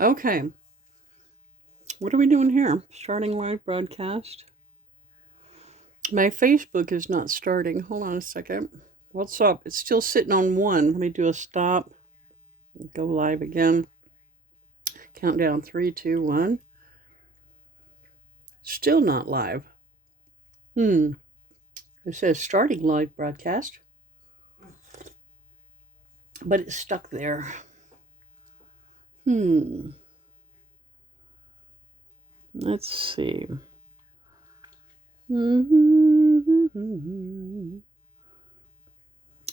Okay. What are we doing here? Starting live broadcast. My Facebook is not starting. Hold on a second. What's up? It's still sitting on 1. Let me do a stop. Go live again. Countdown 3, 2, 1. Still not live. It says starting live broadcast. But it's stuck there. Let's see.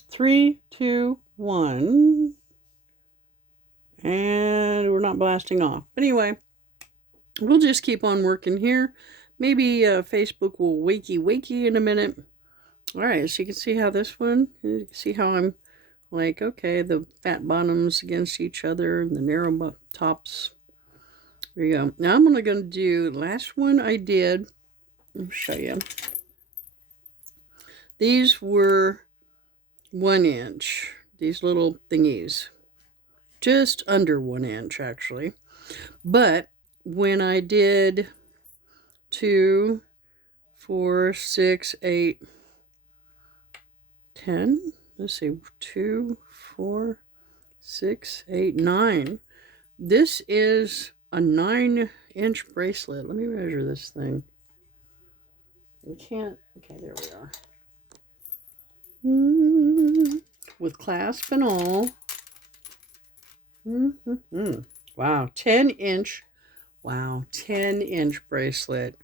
3, 2, 1. And we're not blasting off. But anyway, we'll just keep on working here. Maybe Facebook will wakey in a minute. All right, so you can see how this one, you can see how I'm like, okay, the fat bottoms against each other and the narrow tops. There you go. Now I'm only going to do, last one I did, I'll show you. These were 1 inch, these little thingies. Just under 1 inch, actually. But when I did 2, 4, 6, 8, 10, let's see, 2, 4, 6, 8, 9. This is a 9-inch bracelet. Let me measure this thing. We can't, okay, there we are. With clasp and all. Wow, 10-inch. Wow, 10-inch bracelet.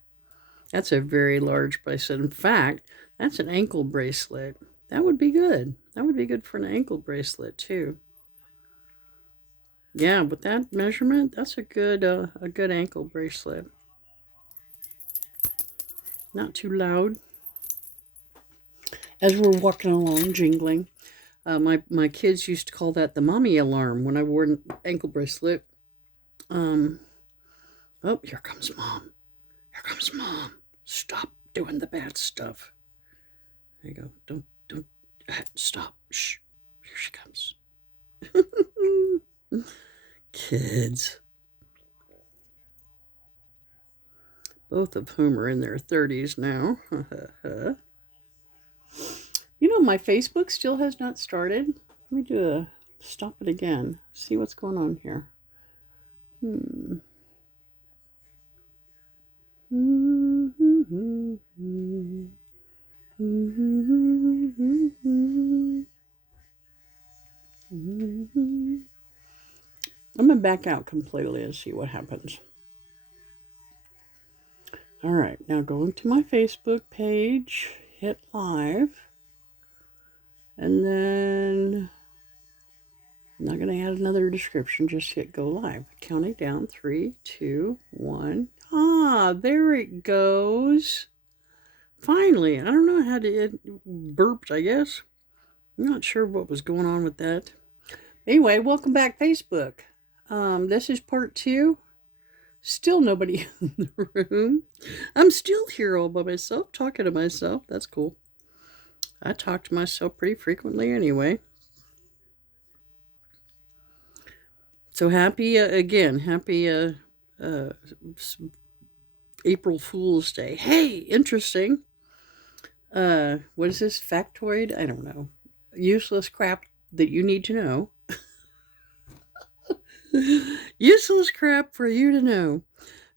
That's a very large bracelet. In fact, that's an ankle bracelet. That would be good. That would be good for an ankle bracelet too. Yeah, with that measurement, that's a good ankle bracelet. Not too loud. As we're walking along, jingling. My kids used to call that the mommy alarm when I wore an ankle bracelet. Oh, here comes mom. Here comes mom. Stop doing the bad stuff. There you go. Don't, stop. Shh. Here she comes. Kids. Both of whom are in their 30s now. You know, my Facebook still has not started. Let me stop it again. See what's going on here. I'm going to back out completely and see what happens. All right, now going to my Facebook page, hit live, and then I'm not going to add another description, just hit go live. Counting down, 3, 2, 1. Ah, there it goes. Finally, I don't know how to, it burped, I guess. I'm not sure what was going on with that. Anyway, welcome back, Facebook. This is part 2. Still nobody in the room. I'm still here all by myself, talking to myself. That's cool. I talk to myself pretty frequently anyway. So happy, happy April Fool's Day. Hey, interesting. What is this? Factoid? I don't know. Useless crap that you need to know. Useless crap for you to know.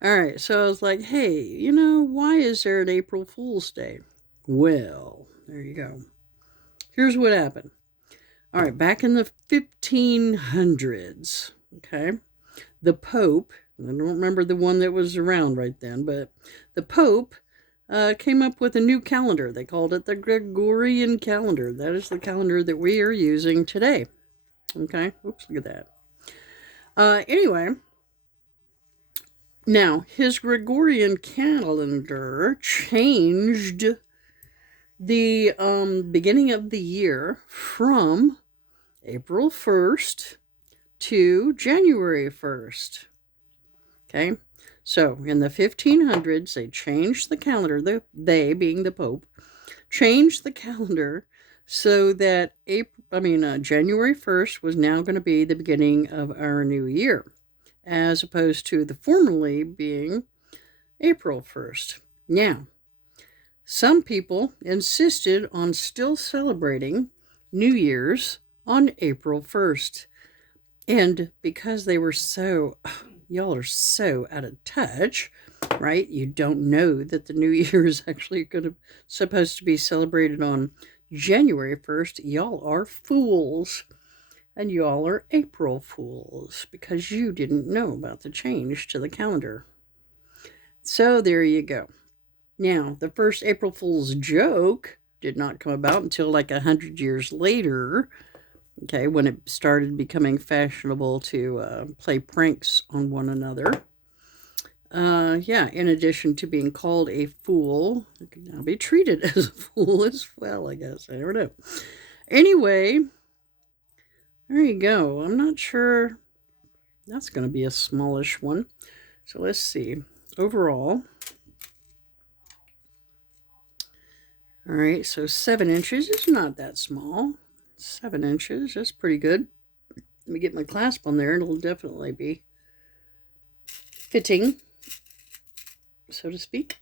All right, so I was like, hey, you know, why is there an April Fool's Day? Well, there you go. Here's what happened. All right, back in the 1500s, okay, the Pope, I don't remember the one that was around right then, but the Pope came up with a new calendar. They called it the Gregorian calendar. That is the calendar that we are using today. Okay, oops, look at that. Anyway, now his Gregorian calendar changed the beginning of the year from April 1st to January 1st. Okay, so in the 1500s, they changed the calendar, they being the Pope, changed the calendar so that January 1st was now going to be the beginning of our new year. as opposed to the formerly being April 1st. Now, some people insisted on still celebrating New Year's on April 1st. And because they were so, y'all are so out of touch, right? You don't know that the New Year is actually supposed to be celebrated on January 1st. Y'all are fools. And y'all are April fools because you didn't know about the change to the calendar. So there you go. Now, the first April Fool's joke did not come about until like 100 years later, okay, when it started becoming fashionable to play pranks on one another. Yeah, in addition to being called a fool, you can now be treated as a fool as well, I guess. I don't know. Anyway, there you go. I'm not sure. That's going to be a smallish one. So let's see. Overall. All right, so 7 inches is not that small. 7 inches, that's pretty good. Let me get my clasp on there. It'll definitely be fitting, so to speak.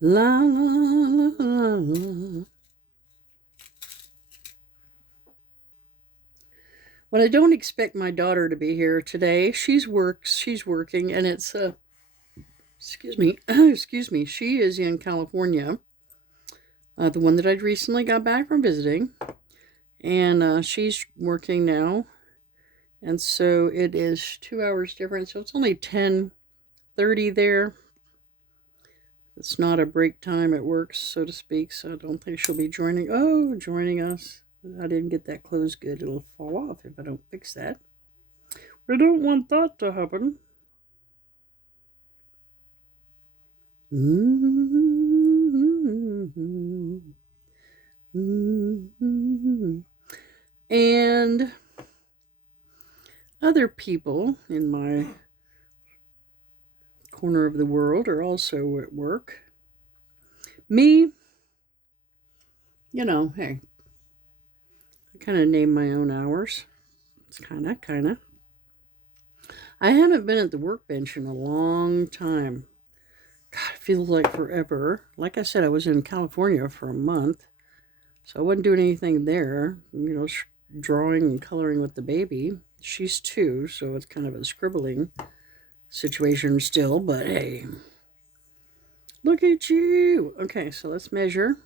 La, la, la, la. When I don't expect my daughter to be here today, she's working, and it's excuse me, she is in California, the one that I'd recently got back from visiting, and she's working now, and so it is 2 hours difference, so it's only 10:30 there. It's not a break time at work, so to speak, so I don't think she'll be joining us. I didn't get that closed good. It'll fall off if I don't fix that. We don't want that to happen. And other people in my corner of the world are also at work. Me, hey, I kind of name my own hours. It's kind of. I haven't been at the workbench in a long time. God, it feels like forever. Like I said, I was in California for a month, so I wasn't doing anything there. Drawing and coloring with the baby. She's 2, so it's kind of a scribbling situation still, but hey, look at you. Okay, so let's measure.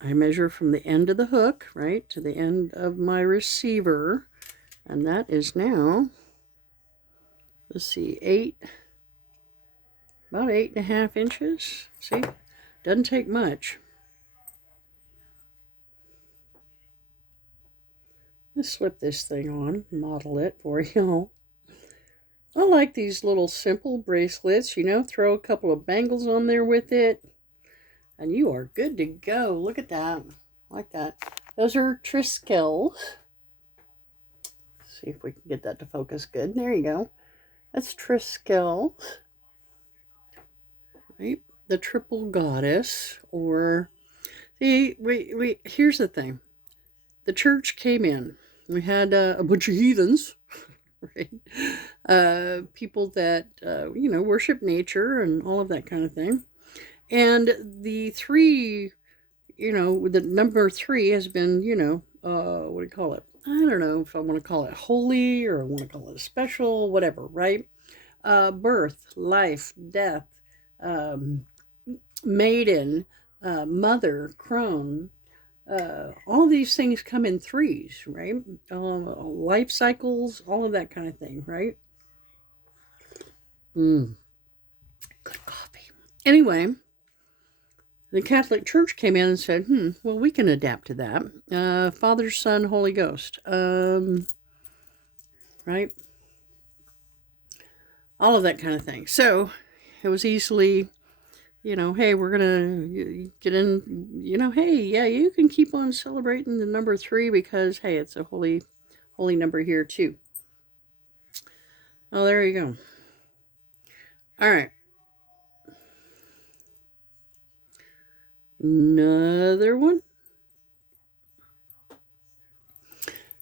I measure from the end of the hook, right, to the end of my receiver, and that is now, let's see, about 8.5 inches. See, doesn't take much. Let's slip this thing on, model it for you. I like these little simple bracelets, throw a couple of bangles on there with it, and you are good to go. Look at that. Like that. Those are Triskells. See if we can get that to focus good. There you go. That's Triskells. Right? The triple goddess. Or, see, here's the thing. The church came in. We had a bunch of heathens. Right? People that, worship nature and all of that kind of thing. And the 3, the number 3 has been, what do you call it? I don't know if I want to call it holy or I want to call it special, whatever, right? Birth, life, death, maiden, mother, crone. All these things come in 3s, right? Life cycles, all of that kind of thing, right? Good coffee. Anyway, the Catholic Church came in and said, well, we can adapt to that. Father, Son, Holy Ghost. Right? All of that kind of thing. So it was easily, hey, we're going to get in, hey, yeah, you can keep on celebrating the number 3 because, hey, it's a holy number here too. Oh, there you go. All right. Another one.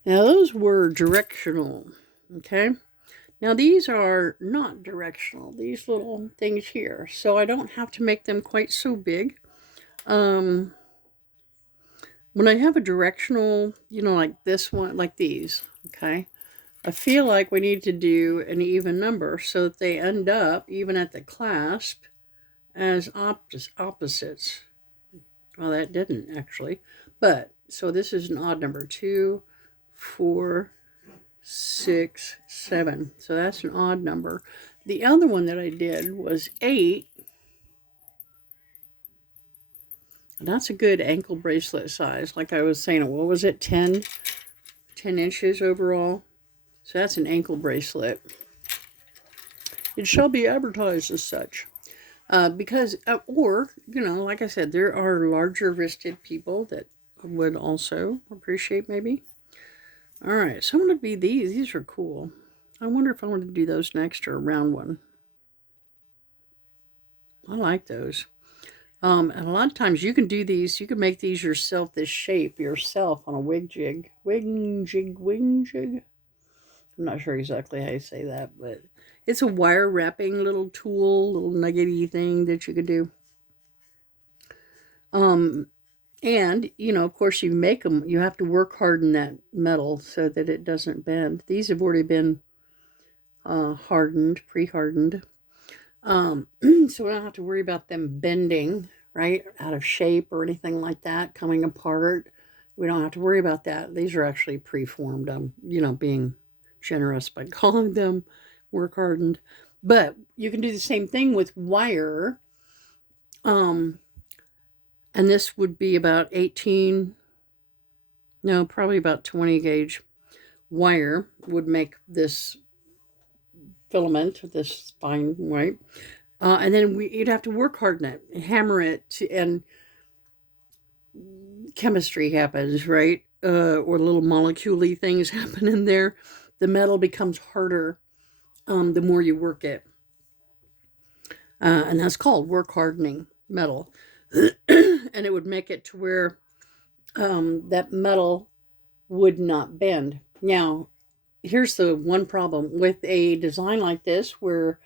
Now those were directional, okay? Now these are not directional, these little things here. So I don't have to make them quite so big. When I have a directional, you know, like this one, like these, okay? I feel like we need to do an even number so that they end up, even at the clasp, as opposites. Well, that didn't actually. But, so this is an odd number. 2, 4, 6, 7. So that's an odd number. The other one that I did was 8. That's a good ankle bracelet size. Like I was saying, what was it? 10 inches overall. So that's an ankle bracelet. It shall be advertised as such. Because, or, you know, like I said, there are larger wristed people that would also appreciate maybe. All right, so I'm going to be these. These are cool. I wonder if I want to do those next or a round one. I like those. And a lot of times you can do these, you can make these yourself, this shape yourself on a wing jig. Wing jig. I'm not sure exactly how you say that, but it's a wire wrapping little tool, little nuggety thing that you could do. And, you know, of course, you make them, you have to work hard in that metal so that it doesn't bend. These have already been hardened, pre-hardened. So we don't have to worry about them bending, right, out of shape or anything like that, coming apart. We don't have to worry about that. These are actually pre-formed. You know, being generous by calling them work hardened. But you can do the same thing with wire. And this would be about 18, no, probably about 20 gauge wire would make this filament, this spine, right? And then you'd have to work hard on it, hammer it, and chemistry happens, right? Or little molecule-y things happen in there. The metal becomes harder the more you work it. And that's called work hardening metal. And it would make it to where that metal would not bend. Now, here's the one problem with a design like this where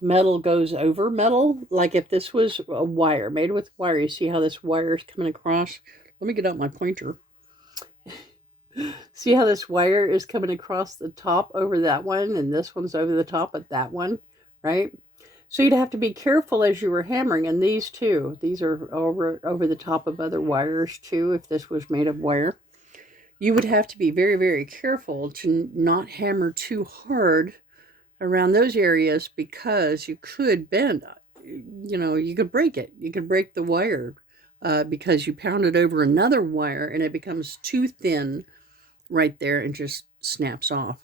metal goes over metal. Like if this was a wire, made with wire, you see how this wire is coming across? Let me get out my pointer. See how this wire is coming across the top over that one, and this one's over the top of that one, right? So you'd have to be careful as you were hammering, and these too. These are over the top of other wires too, if this was made of wire. You would have to be very, very careful to not hammer too hard around those areas because you could bend, you know, you could break it. You could break the wire because you pound it over another wire and it becomes too thin right there and just snaps off.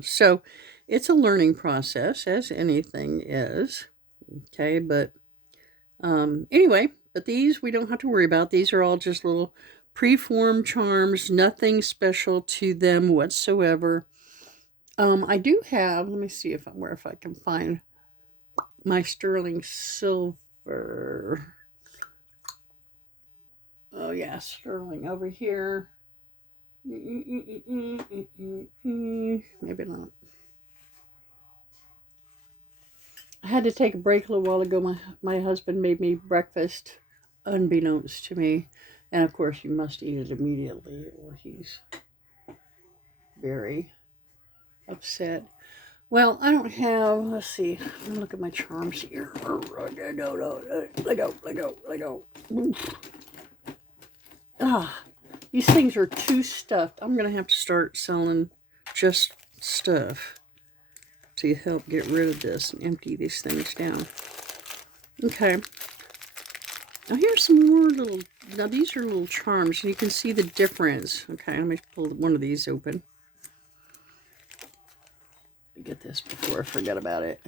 So it's a learning process, as anything is. Okay, but anyway, but these we don't have to worry about. These are all just little preformed charms, nothing special to them whatsoever. I do have, let me see if I can find my sterling silver. Oh yeah, sterling over here. Maybe not. I had to take a break a little while ago. My husband made me breakfast, unbeknownst to me. And of course, you must eat it immediately or he's very upset. Well, I don't have, let's see, let me look at my charms here. Let go. These things are too stuffed. I'm going to have to start selling just stuff to help get rid of this and empty these things down. Okay. Now here's some more little, now these are little charms and you can see the difference. Okay, let me pull one of these open. Get this before I forget about it.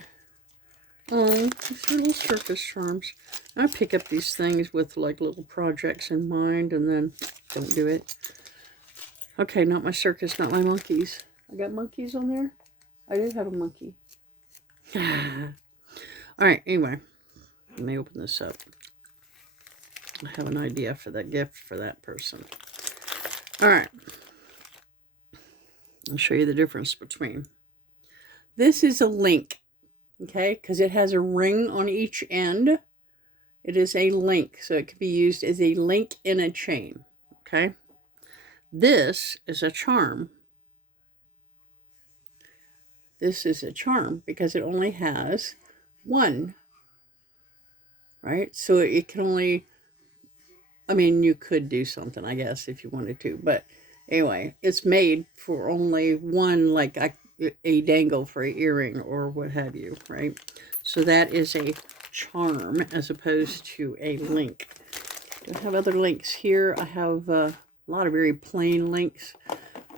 These little circus charms. I pick up these things with like little projects in mind and then don't do it. Okay, not my circus, not my monkeys. I got monkeys on there? I do have a monkey. Alright, anyway. Let me open this up. I have an idea for that gift for that person. All right. I'll show you the difference between. This is a link, okay, because it has a ring on each end. It is a link, so it can be used as a link in a chain, okay? This is a charm. This is a charm because it only has one, right? So it can only, I mean, you could do something, I guess, if you wanted to, but anyway, it's made for only one, like a dangle for an earring or what have you, right? So that is a charm as opposed to a link. I have other links here. I have a lot of very plain links,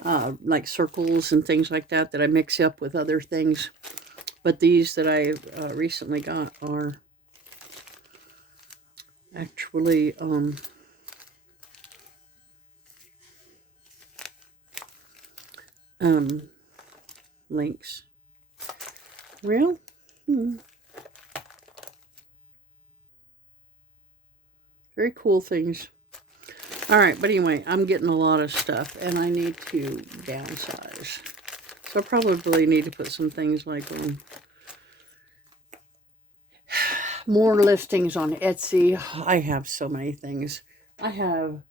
like circles and things like that I mix up with other things. But these that I recently got are actually links. Well, very cool things. All right, but anyway, I'm getting a lot of stuff, and I need to downsize. So I probably need to put some things like on more listings on Etsy. I have so many things. I have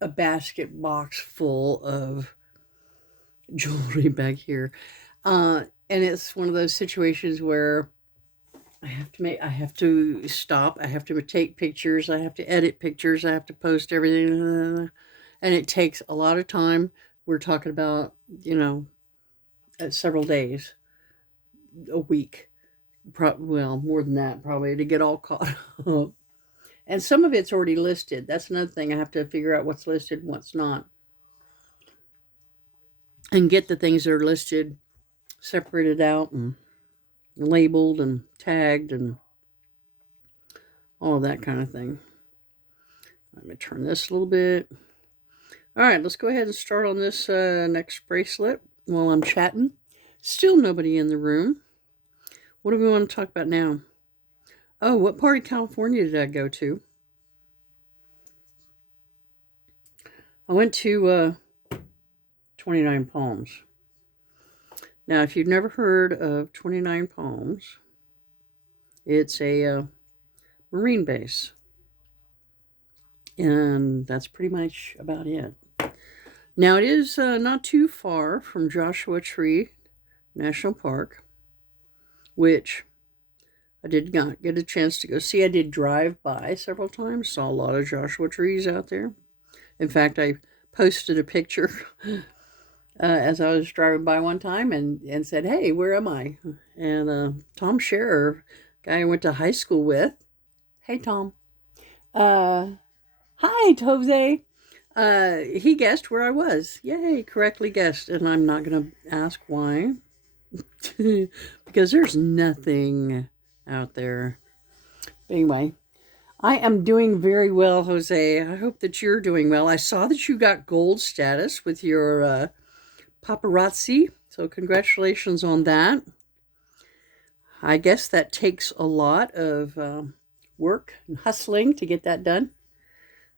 a basket box full of jewelry back here. And it's one of those situations where I have to stop. I have to take pictures. I have to edit pictures. I have to post everything. And it takes a lot of time. We're talking about, several days, a week. Well, more than that, probably, to get all caught up. And some of it's already listed. That's another thing. I have to figure out what's listed and what's not. And get the things that are listed separated out and labeled and tagged and all of that kind of thing. Let me turn this a little bit. All right, let's go ahead and start on this next bracelet while I'm chatting. Still nobody in the room. What do we want to talk about now? Oh, what part of California did I go to? I went to 29 Palms. Now, if you've never heard of 29 Palms, it's a Marine base. And that's pretty much about it. Now, it is not too far from Joshua Tree National Park, which I did not get a chance to go see. I did drive by several times, saw a lot of Joshua trees out there. In fact, I posted a picture as I was driving by one time and said, hey, where am I? And Tom Scherer, guy I went to high school with. Hey, Tom. Hi, Jose. He guessed where I was. Yay, correctly guessed. And I'm not going to ask why. Because there's nothing out there. But anyway, I am doing very well, Jose. I hope that you're doing well. I saw that you got gold status with your paparazzi. So congratulations on that. I guess that takes a lot of work and hustling to get that done.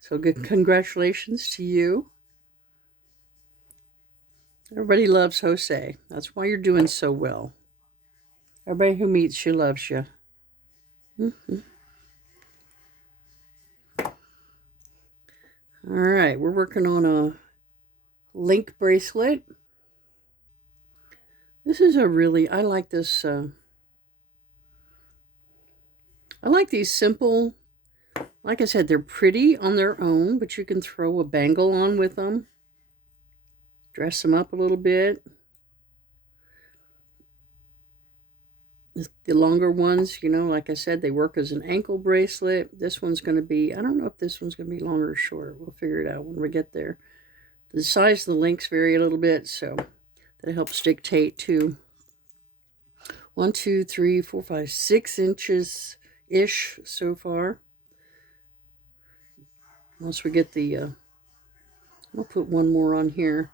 So good congratulations to you. Everybody loves Jose. That's why you're doing so well. Everybody who meets you loves you. Mm-hmm. All right, we're working on a link bracelet. This is a really, I like this. I like these simple, like I said, they're pretty on their own, but you can throw a bangle on with them. Dress them up a little bit. The longer ones, like I said, they work as an ankle bracelet. This one's going to be, I don't know if this one's going to be longer or short. We'll figure it out when we get there. The size of the links vary a little bit, so that helps dictate to 1, 2, 3, 4, 5, 6 inches-ish so far. Once we get the, we'll put one more on here,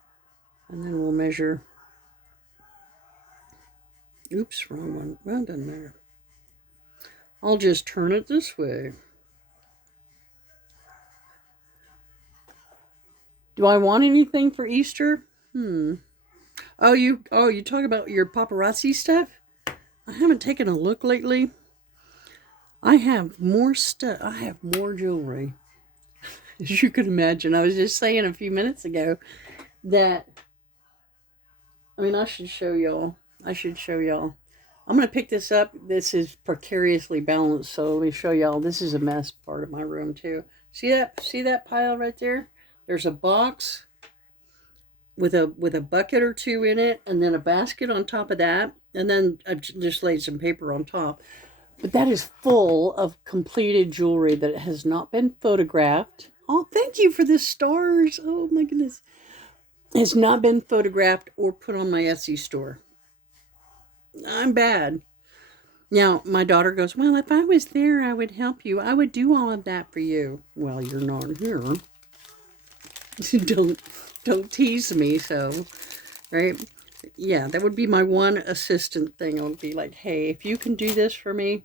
and then we'll measure. Oops, wrong one. Well, doesn't matter. I'll just turn it this way. Do I want anything for Easter? Oh, you talk about your paparazzi stuff? I haven't taken a look lately. I have more stuff. I have more jewelry. As you can imagine, I was just saying a few minutes ago that, I mean, I should show y'all. I should show y'all. I'm going to pick this up. This is precariously balanced, so let me show y'all. This is a mess part of my room, too. See that? See that pile right there? There's a box with a bucket or two in it, and then a basket on top of that, and then I've just laid some paper on top. But that is full of completed jewelry that has not been photographed. Oh, thank you for the stars. Oh my goodness. Has not been photographed or put on my Etsy store. I'm bad. Now, my daughter goes, well, if I was there, I would help you. I would do all of that for you. Well, you're not here. don't tease me, so, right? Yeah, that would be my one assistant thing. I would be like, hey, if you can do this for me,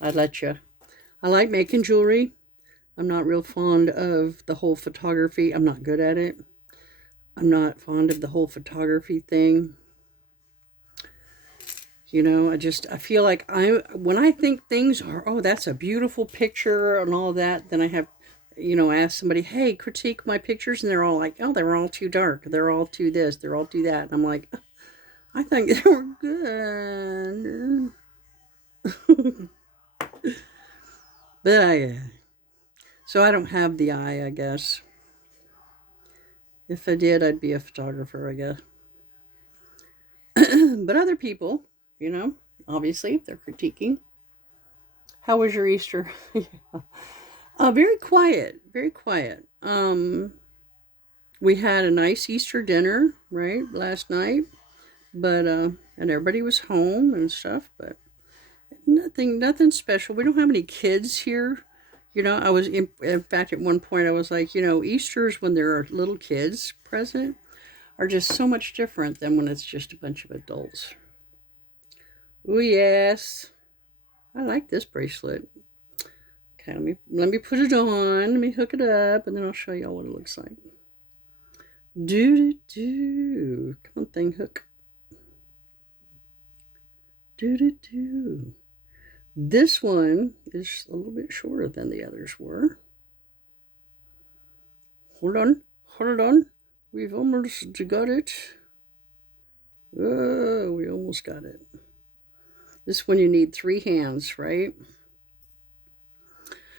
I'd let you. I like making jewelry. I'm not real fond of the whole photography. I'm not good at it. I'm not fond of the whole photography thing. You know, I feel like when I think things are, oh, that's a beautiful picture and all that, then I have, ask somebody, hey, critique my pictures. And they're all like, oh, they're all too dark. They're all too this. They're all too that. And I'm like, I think they were good. But so I don't have the eye, I guess. If I did, I'd be a photographer, I guess. But other people, obviously, if they're critiquing. How was your Easter? Very quiet, very quiet. We had a nice Easter dinner, right, last night, but and everybody was home and stuff, but nothing special. We don't have any kids here. I was in fact at one point I was like, Easter's when there are little kids present are just so much different than when it's just a bunch of adults. Oh yes, I like this bracelet. Okay, let me put it on. Let me hook it up, and then I'll show y'all what it looks like. Do do do. Come on, thing, hook. Do do do. This one is a little bit shorter than the others were. Hold on. We've almost got it. Oh, we almost got it. This one you need 3 hands, right?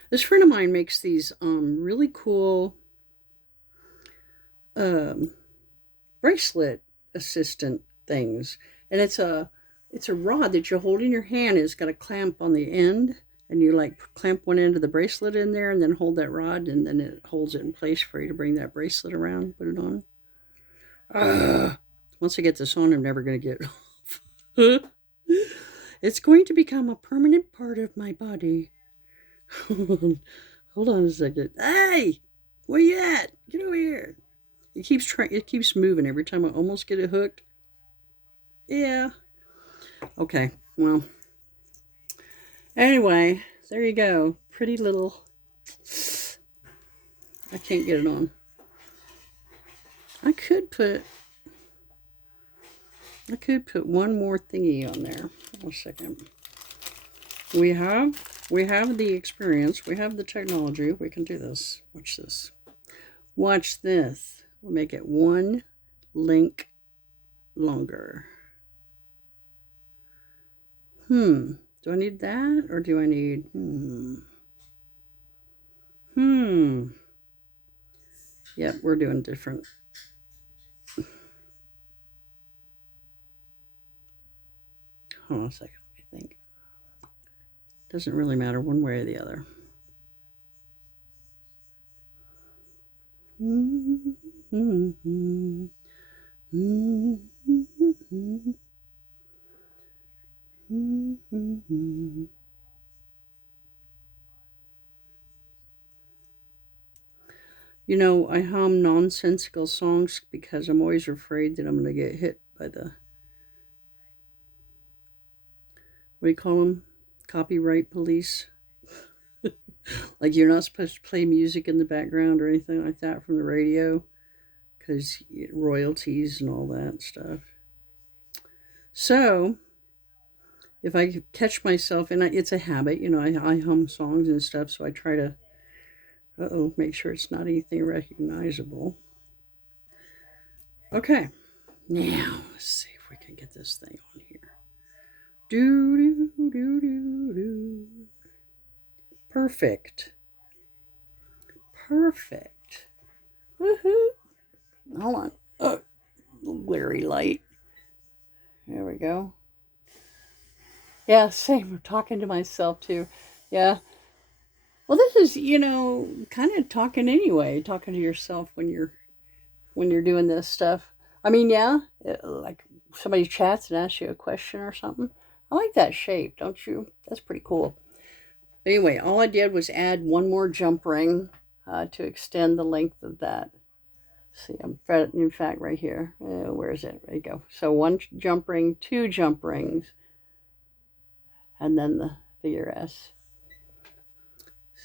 This friend of mine makes these really cool bracelet assistant things, and it's a rod that you hold in your hand. It's got a clamp on the end, and you like clamp one end of the bracelet in there, and then hold that rod, and then it holds it in place for you to bring that bracelet around, put it on. Once I get this on, I'm never going to get it off. It's going to become a permanent part of my body. Hold on a second. Hey, where you at? Get over here. It keeps moving every time I almost get it hooked. Yeah. Okay. Well. Anyway, there you go. Pretty little. I can't get it on. I could put one more thingy on there. One second. We have the experience. We have the technology. We can do this. Watch this. Watch this. We'll make it 1 link longer. Do I need that, or do I need Yep, we're doing different. Hold on a second. Let me think. Doesn't really matter one way or the other. I hum nonsensical songs because I'm always afraid that I'm going to get hit by the, what do you call them? Copyright police. Like you're not supposed to play music in the background or anything like that from the radio because royalties and all that stuff. So if I catch myself, and it's a habit, I hum songs and stuff, so I try to, make sure it's not anything recognizable. Okay, now let's see if we can get this thing on here. Do, do, do, do, do. Perfect. Perfect. Woohoo. Hold on. Oh, glary light. There we go. Yeah, same. I'm talking to myself too. Yeah. Well, this is, kind of talking anyway, talking to yourself when you're doing this stuff. I mean, yeah, like somebody chats and asks you a question or something. I like that shape, don't you? That's pretty cool. But anyway, all I did was add one more jump ring to extend the length of that. See, I'm in fact right here. Where is it? There you go. So one jump ring, two jump rings, and then the figure S.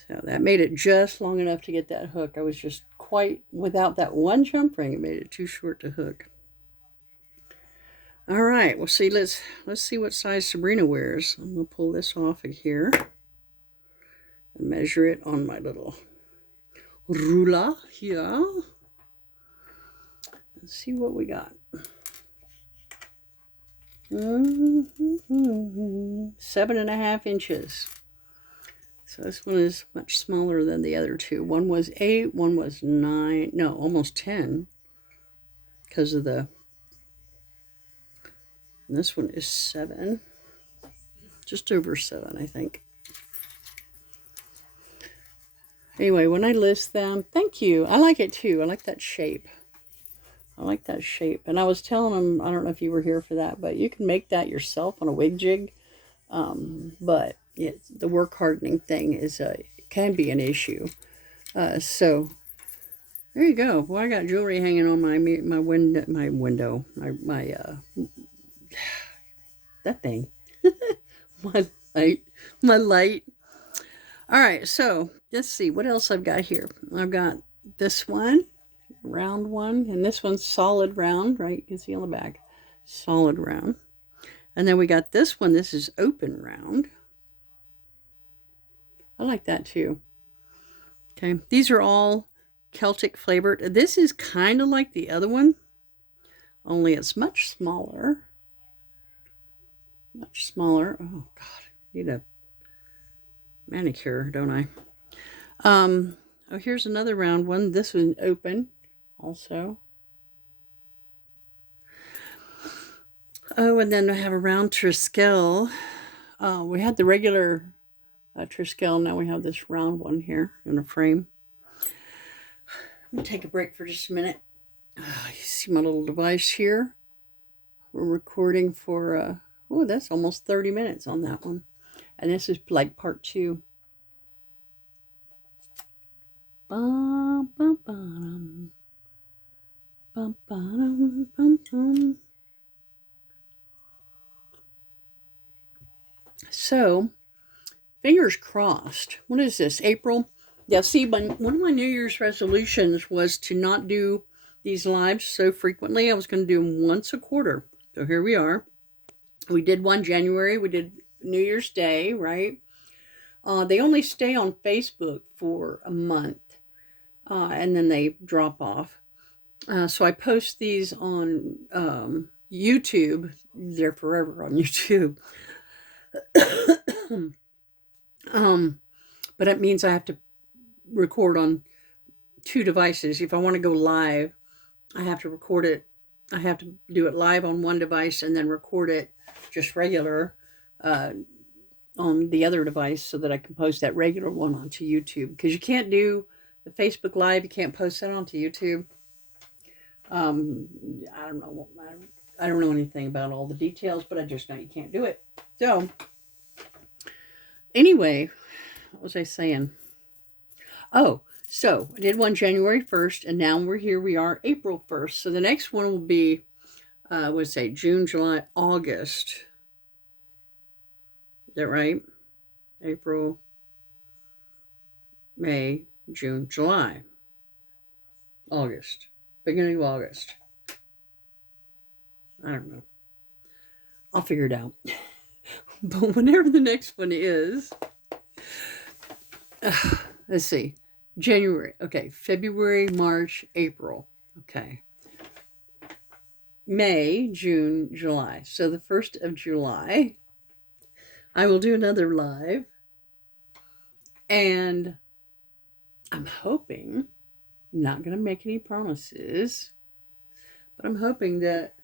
So that made it just long enough to get that hook. I was just quite, without that one jump ring, it made it too short to hook. All right, well, see, let's see what size Sabrina wears. I'm going to pull this off of here and measure it on my little ruler here. Let's see what we got. 7.5 inches. So this one is much smaller than the other two. One was 8, one was 9, no, almost 10 because of the, and this one is 7, just over 7, I think. Anyway, when I list them, thank you. I like it too. I like that shape. I like that shape. And I was telling them, I don't know if you were here for that, but you can make that yourself on a wig jig. But the work hardening thing can be an issue. So there you go. Well, I got jewelry hanging on my window, that thing, my light. All right, so let's see what else I've got here. I've got this one, round one, and this one's solid round, right? You can see on the back, solid round. And then we got this one. This is open round. I like that too. Okay, these are all Celtic flavored. This is kind of like the other one, only it's much smaller. Much smaller. Oh God, need a manicure, don't I? Oh, here's another round one. This one open also. Oh, and then I have a round Triskel. We had the regular Triskel. Now we have this round one here in a frame. I'm going to take a break for just a minute. You see my little device here? We're recording for, that's almost 30 minutes on that one. And this is like part 2. Bum, bum, bum, bum, bum, bum, bum. So, fingers crossed. What is this, April? Yeah, see, one of my New Year's resolutions was to not do these lives so frequently. I was going to do them once a quarter. So here we are. We did one January. We did New Year's Day, right? They only stay on Facebook for a month, and then they drop off. So I post these on YouTube. They're forever on YouTube. But it means I have to record on 2 devices. If I want to go live, I have to record it. I have to do it live on one device and then record it just regular on the other device so that I can post that regular one onto YouTube. Because you can't do the Facebook Live, you can't post that onto YouTube. I don't know. I don't know anything about all the details, but I just know you can't do it. So, anyway, what was I saying? Oh, so I did one January 1st, and now we are April 1st. So the next one will be, let's say June, July, August. Is that right? April, May, June, July, August, beginning of August. I don't know. I'll figure it out. But whenever the next one is, let's see, January. Okay, February, March, April. Okay. May, June, July. So the 1st of July, I will do another live. And I'm hoping, I'm not going to make any promises, but I'm hoping that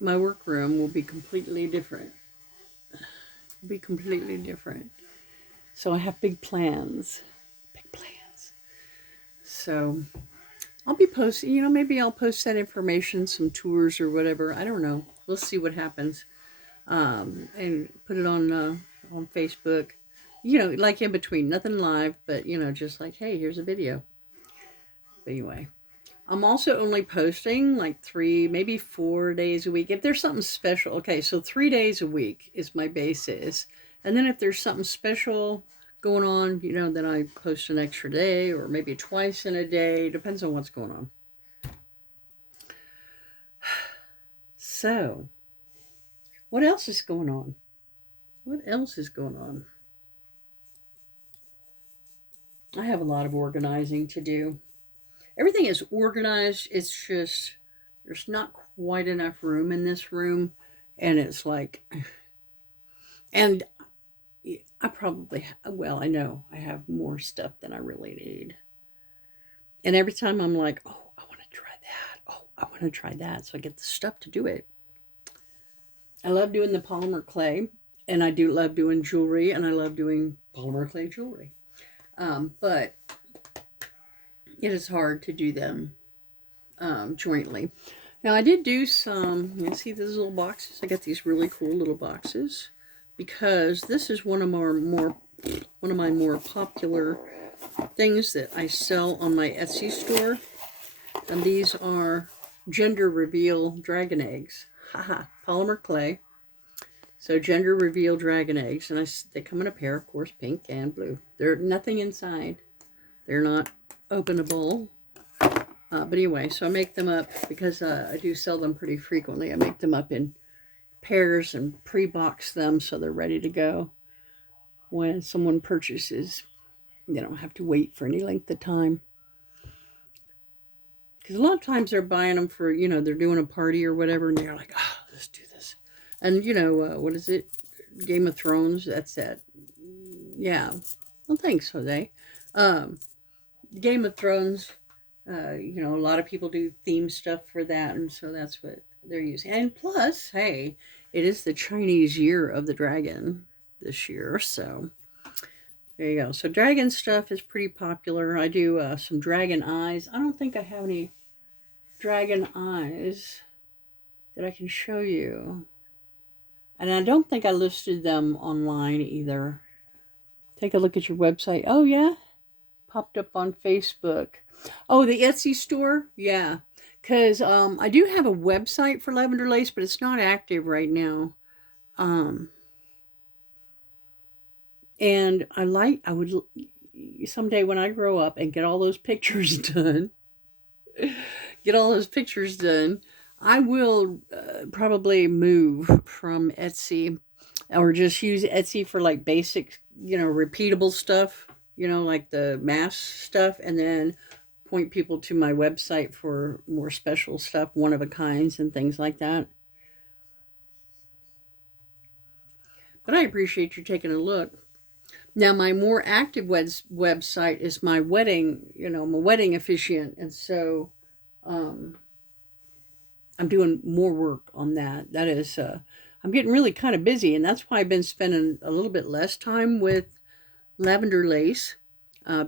my workroom will be completely different. Be completely different. So I have big plans. Big plans. So I'll be posting, maybe I'll post that information, some tours or whatever. I don't know. We'll see what happens. And put it on Facebook. Like in between, nothing live, but just like, hey, here's a video. But anyway, I'm also only posting like 3, maybe 4 days a week. If there's something special, okay, so 3 days a week is my basis. And then if there's something special going on, then I post an extra day or maybe twice in a day. Depends on what's going on. So, what else is going on? What else is going on? I have a lot of organizing to do. Everything is organized. It's just, there's not quite enough room in this room. And it's like, and I probably, I know I have more stuff than I really need. And every time I'm like, oh, I want to try that. Oh, I want to try that. So I get the stuff to do it. I love doing the polymer clay. And I do love doing jewelry. And I love doing polymer clay jewelry. But it is hard to do them jointly. Now I did do some, you see these little boxes? I got these really cool little boxes because this is one of my more popular things that I sell on my Etsy store. And these are gender reveal dragon eggs. Haha, polymer clay. So gender reveal dragon eggs, and they come in a pair, of course, pink and blue. There's nothing inside. They're not openable. But anyway, so I make them up because I do sell them pretty frequently. I make them up in pairs and pre-box them so they're ready to go when someone purchases. They don't have to wait for any length of time. Because a lot of times they're buying them for, they're doing a party or whatever, and they're like, oh, let's do this. And, what is it? Game of Thrones, that's that. Yeah. Well, thanks, Jose. Game of Thrones, a lot of people do theme stuff for that, and so that's what they're using. And plus, hey, it is the Chinese year of the dragon this year, so there you go. So dragon stuff is pretty popular. I do some dragon eyes. I don't think I have any dragon eyes that I can show you. And I don't think I listed them online either. Take a look at your website. Oh, yeah? Popped up on Facebook. Oh, the Etsy store? Yeah. Because I do have a website for Lavender Lace, but it's not active right now. And I would, someday when I grow up and get all those pictures done, I will probably move from Etsy or just use Etsy for like basic, repeatable stuff, like the mass stuff, and then point people to my website for more special stuff, one of a kinds and things like that. But I appreciate you taking a look. Now, my more active website is my wedding, my wedding officiant. And so I'm doing more work on that. That is, I'm getting really kind of busy. And that's why I've been spending a little bit less time with Lavender Lace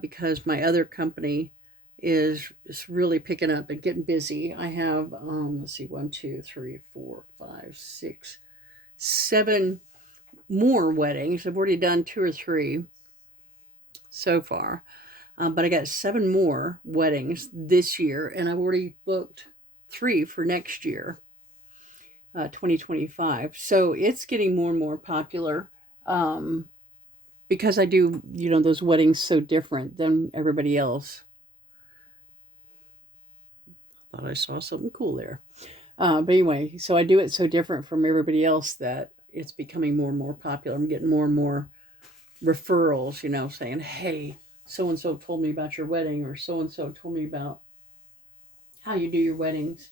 because my other company is really picking up and getting busy. I have, let's see, 1, 2, 3, 4, 5, 6, 7 more weddings. I've already done 2 or 3 so far, but I got 7 more weddings this year, and I've already booked 3 for next year, 2025. So it's getting more and more popular because I do, you know, those weddings so different than everybody else. Thought I saw something cool there. But anyway, so I do it so different from everybody else that it's becoming more and more popular. I'm getting more and more referrals, you know, saying, hey, so and so told me about your wedding, or so and so told me about how you do your weddings.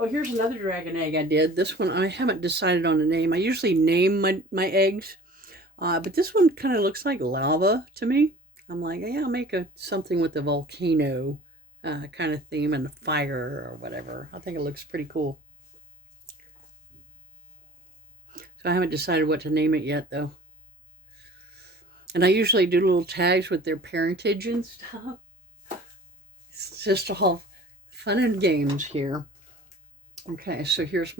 Oh, here's another dragon egg I did. This one, I haven't decided on a name. I usually name my eggs, but this one kind of looks like lava to me. I'm like, yeah, I'll make something with the volcano kind of theme and the fire or whatever. I think it looks pretty cool. So I haven't decided what to name it yet, though. And I usually do little tags with their parentage and stuff. It's just all fun and games here. Okay, so here's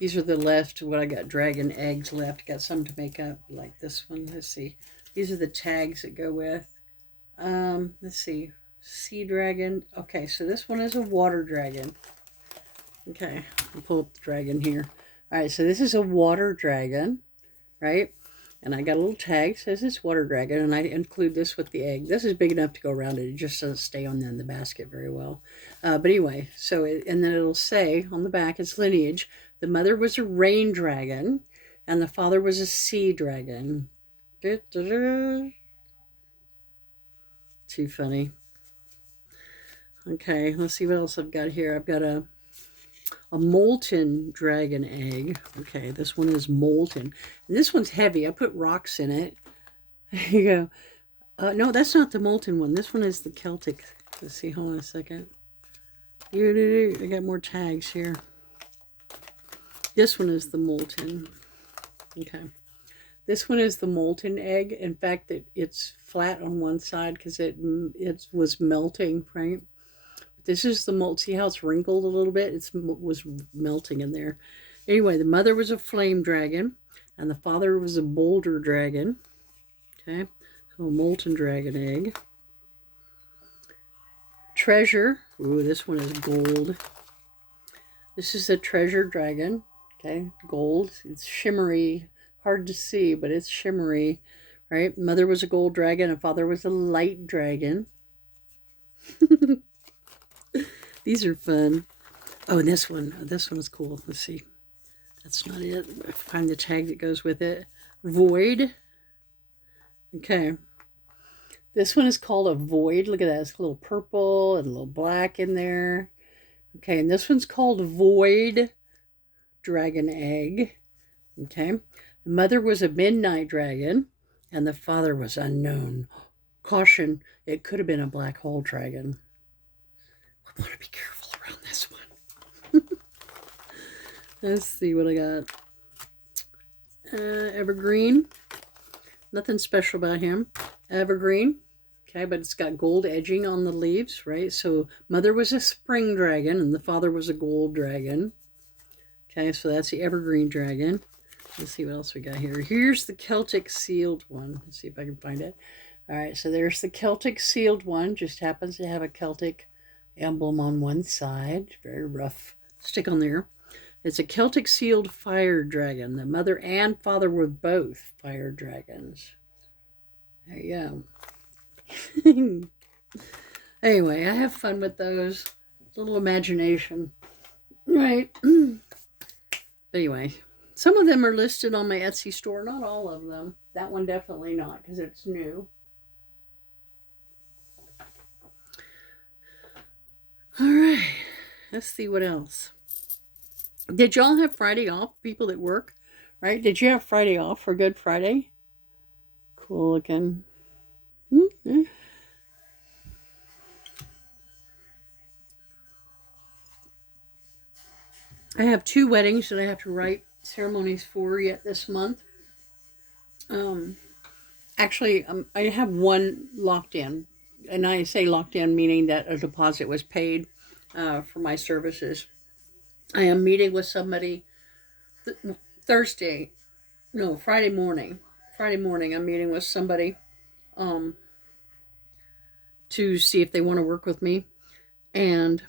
these are the left, what I got, dragon eggs left. Got some to make up, like this one. Let's see. These are the tags that go with. Let's see. Sea dragon. Okay, so this one is a water dragon. Okay, I'll pull up the dragon here. All right, so this is a water dragon, right? And I got a little tag, says it's water dragon, and I include this with the egg. This is big enough to go around it. It just doesn't stay on in the basket very well. But anyway, and then it'll say on the back, its lineage, the mother was a rain dragon, and the father was a sea dragon. Too funny. Okay, let's see what else I've got here. I've got a molten dragon egg. Okay, this one is molten. And this one's heavy. I put rocks in it. There you go. No, that's not the molten one. This one is the Celtic. Let's see, hold on a second. I got more tags here. This one is the molten. Okay. This one is the molten egg. In fact, it's flat on one side because it was melting, right? This is the mold. See how it's wrinkled a little bit? It was melting in there. Anyway, the mother was a flame dragon, and the father was a boulder dragon. Okay, so a molten dragon egg. Treasure. Ooh, this one is gold. This is a treasure dragon. Okay, gold. It's shimmery. Hard to see, but it's shimmery. Right? Mother was a gold dragon, and father was a light dragon. These are fun. Oh, and this one's cool. Let's see. That's not it. I find the tag that goes with it. Void. Okay. This one is called a void. Look at that. It's a little purple and a little black in there. Okay, and this one's called void dragon egg. Okay. The mother was a midnight dragon, and the father was unknown. Caution, it could have been a black hole dragon. I want to be careful around this one. Let's see what I got. Evergreen. Nothing special about him. Evergreen. Okay, but it's got gold edging on the leaves, right? So mother was a spring dragon and the father was a gold dragon. Okay, so that's the evergreen dragon. Let's see what else we got here. Here's the Celtic sealed one. Let's see if I can find it. All right, so there's the Celtic sealed one. Just happens to have a Celtic emblem on one side. Very rough stick on there. It's a Celtic sealed fire dragon. The mother and father were both fire dragons. There you go. Anyway, I have fun with those. Little imagination. Right. Anyway, some of them are listed on my Etsy store. Not all of them. That one definitely not because it's new. All right. Let's see what else. Did y'all have Friday off? People that work, right? Did you have Friday off for Good Friday? Cool looking. Mm-hmm. I have 2 weddings that I have to write ceremonies for yet this month. Actually, I have one locked in. And I say locked in meaning that a deposit was paid for my services. I am meeting with somebody Friday morning. Friday morning, I'm meeting with somebody to see if they want to work with me. And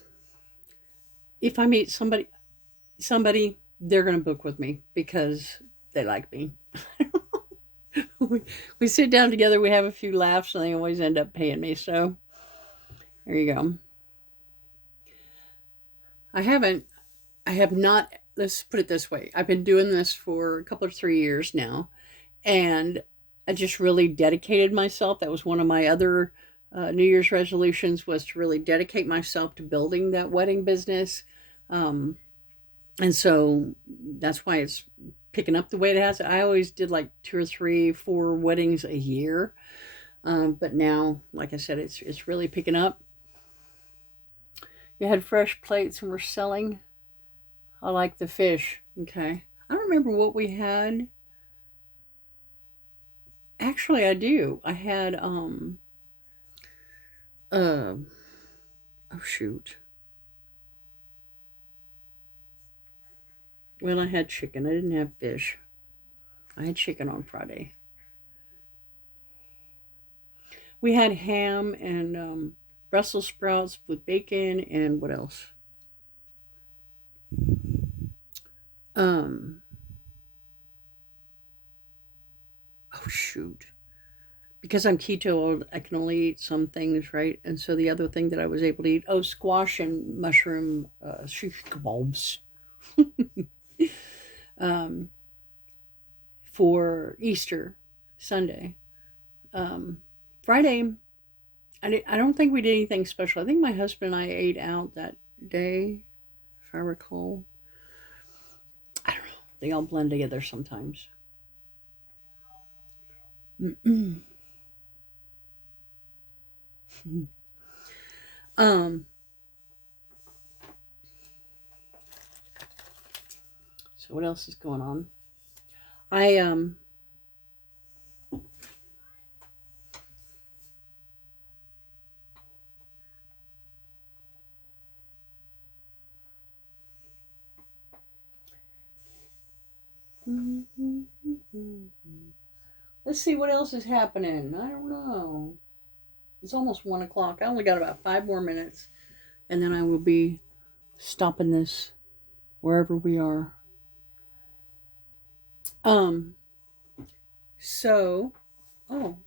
if I meet somebody, they're going to book with me because they like me. we sit down together, we have a few laughs, and they always end up paying me. So there you go. I have not, let's put it this way. I've been doing this for a couple of 3 years now, and I just really dedicated myself. That was one of my other New Year's resolutions, was to really dedicate myself to building that wedding business. Um, and so that's why it's picking up the way it has. I always did like 2 or 3, 4 weddings a year. But now, like I said, it's really picking up. You had fresh plates and we're selling. I like the fish. Okay. I don't remember what we had. Actually, I do. I had uh oh shoot. Well, I had chicken. I didn't have fish. I had chicken on Friday. We had ham and Brussels sprouts with bacon and what else? Um oh shoot. Because I'm keto, I can only eat some things, right? And so the other thing that I was able to eat, oh, squash and mushroom shish kebabs um, for Easter Sunday. Um, Friday, I don't think we did anything special. I think my husband and I ate out that day, if I recall. I don't know. They all blend together sometimes. um, so what else is going on? I let's see what else is happening. I don't know. It's almost 1 o'clock. I only got about 5 more minutes, and then I will be stopping this wherever we are. Um. So, oh,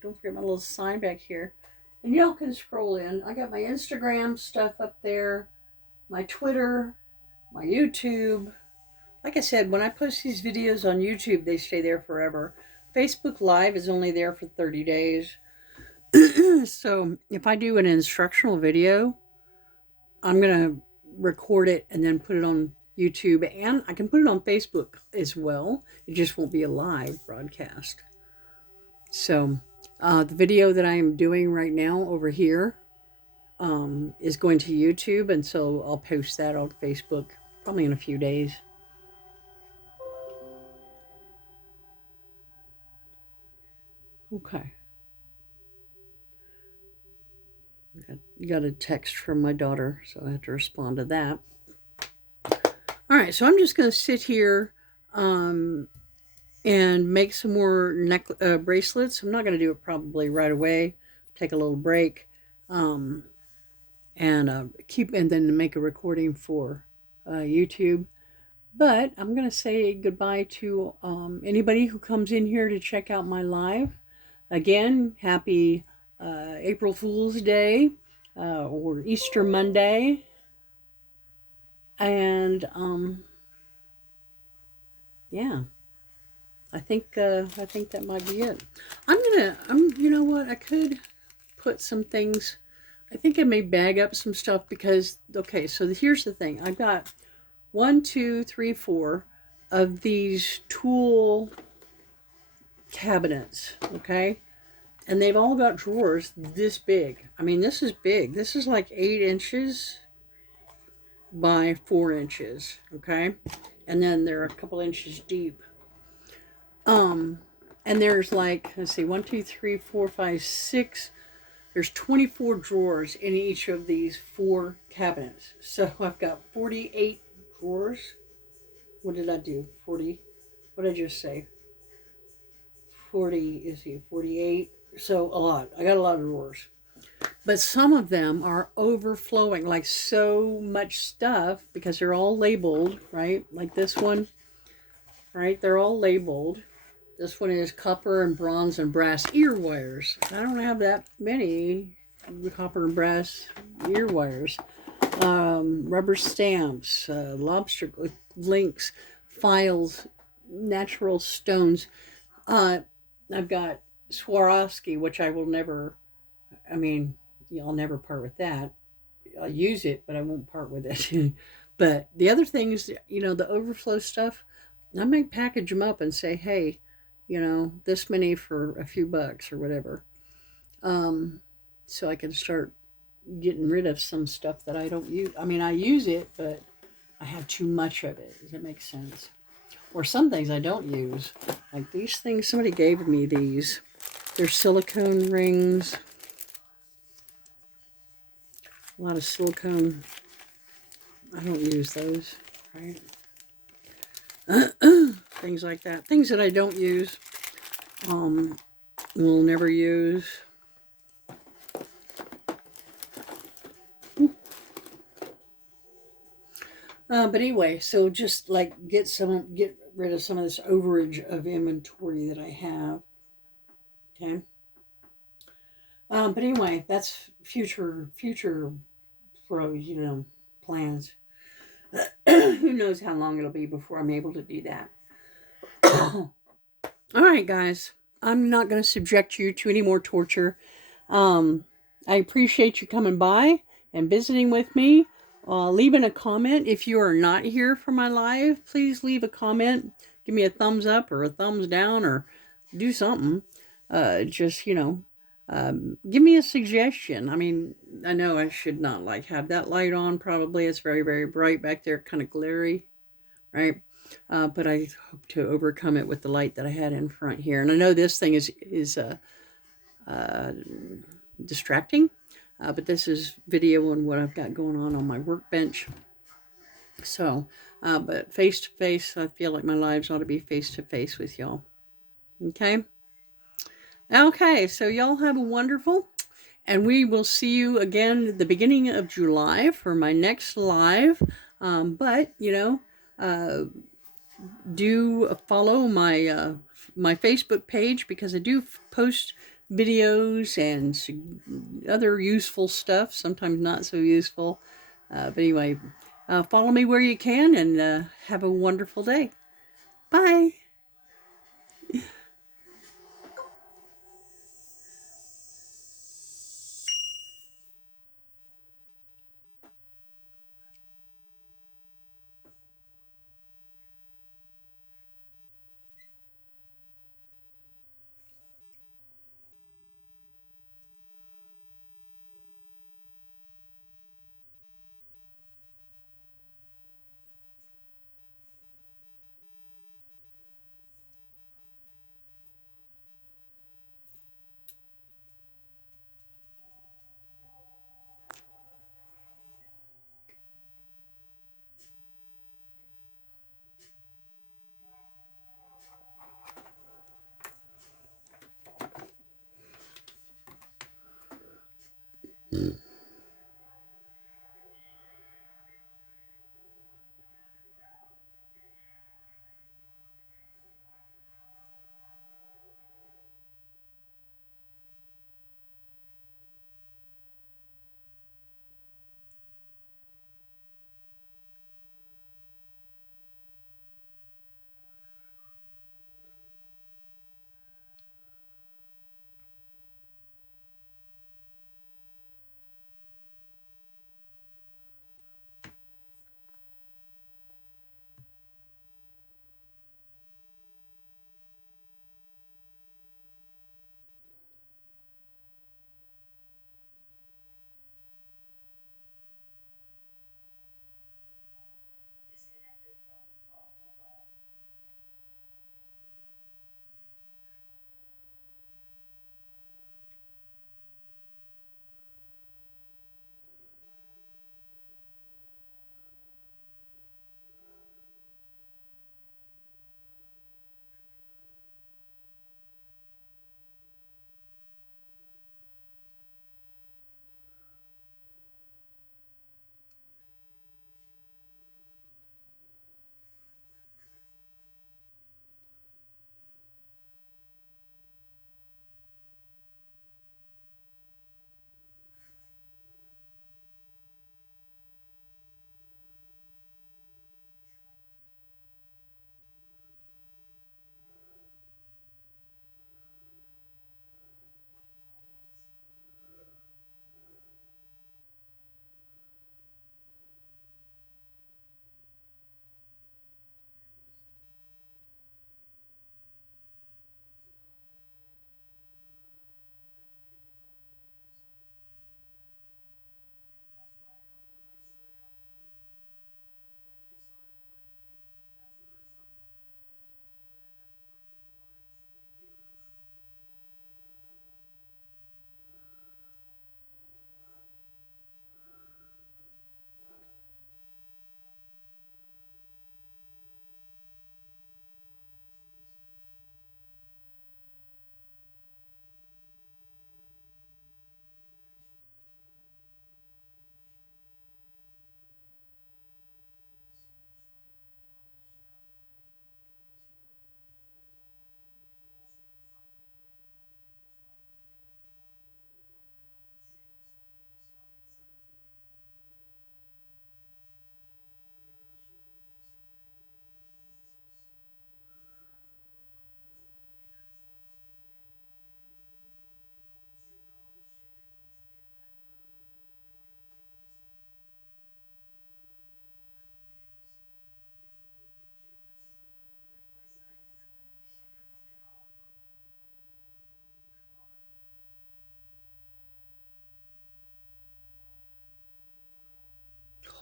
don't forget my little sign back here, and y'all can scroll in. I got my Instagram stuff up there, my Twitter, my YouTube. Like I said, when I post these videos on YouTube, they stay there forever. Facebook Live is only there for 30 days. So if I do an instructional video, I'm going to record it and then put it on YouTube, and I can put it on Facebook as well. It just won't be a live broadcast. So the video that I am doing right now over here is going to YouTube, and so I'll post that on Facebook probably in a few days. Okay. You got a text from my daughter, so I have to respond to that. All right, so I'm just going to sit here and make some more bracelets. I'm not going to do it probably right away. Take a little break and then make a recording for YouTube. But I'm going to say goodbye to anybody who comes in here to check out my live. Again, happy April Fool's Day or Easter Monday. And yeah, I think that might be it. You know what, I could put some things. I think I may bag up some stuff because, okay, so here's the thing. I've got 1, 2, 3, 4 of these tool cabinets, okay? And they've all got drawers this big. I mean, this is big. This is like 8 inches by 4 inches, okay? And then they're a couple inches deep. And there's like, let's see, 1, 2, 3, 4, 5, 6. There's 24 drawers in each of these 4 cabinets. So I've got 48 drawers. What did I do? 40. What did I just say? 40, is he 48? So a lot. I got a lot of drawers. But some of them are overflowing, like so much stuff, because they're all labeled, right? Like this one, right? They're all labeled. This one is copper and bronze and brass ear wires. I don't have that many copper and brass ear wires. Rubber stamps, lobster links, files, natural stones. I've got Swarovski, which I will never, I mean, I'll never part with that. I'll use it, but I won't part with it. But the other things, the overflow stuff, I might package them up and say, hey, this many for a few bucks or whatever. So I can start getting rid of some stuff that I don't use. I mean, I use it, but I have too much of it. Does that make sense? Or some things I don't use. Like these things, somebody gave me these. They're silicone rings. A lot of silicone. I don't use those, right? Things like that. Things that I don't use. Will never use. But anyway, so just like get rid of some of this overage of inventory that I have. Okay. But anyway, that's future plans. Who knows how long it'll be before I'm able to do that. All right, guys. I'm not going to subject you to any more torture. I appreciate you coming by and visiting with me. Leaving a comment. If you are not here for my live, please leave a comment. Give me a thumbs up or a thumbs down or do something. Just, give me a suggestion. I mean, I know I should not have that light on. Probably it's very, very bright back there, kind of glary, right? But I hope to overcome it with the light that I had in front here. And I know this thing is distracting. But this is video on what I've got going on my workbench. So, but face to face, I feel like my lives ought to be face to face with y'all. Okay? Okay, so y'all have a wonderful, and we will see you again at the beginning of July for my next live. But, do follow my Facebook page because I do post videos and other useful stuff, sometimes not so useful. But anyway, follow me where you can and have a wonderful day. Bye.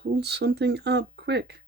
hold something up quick.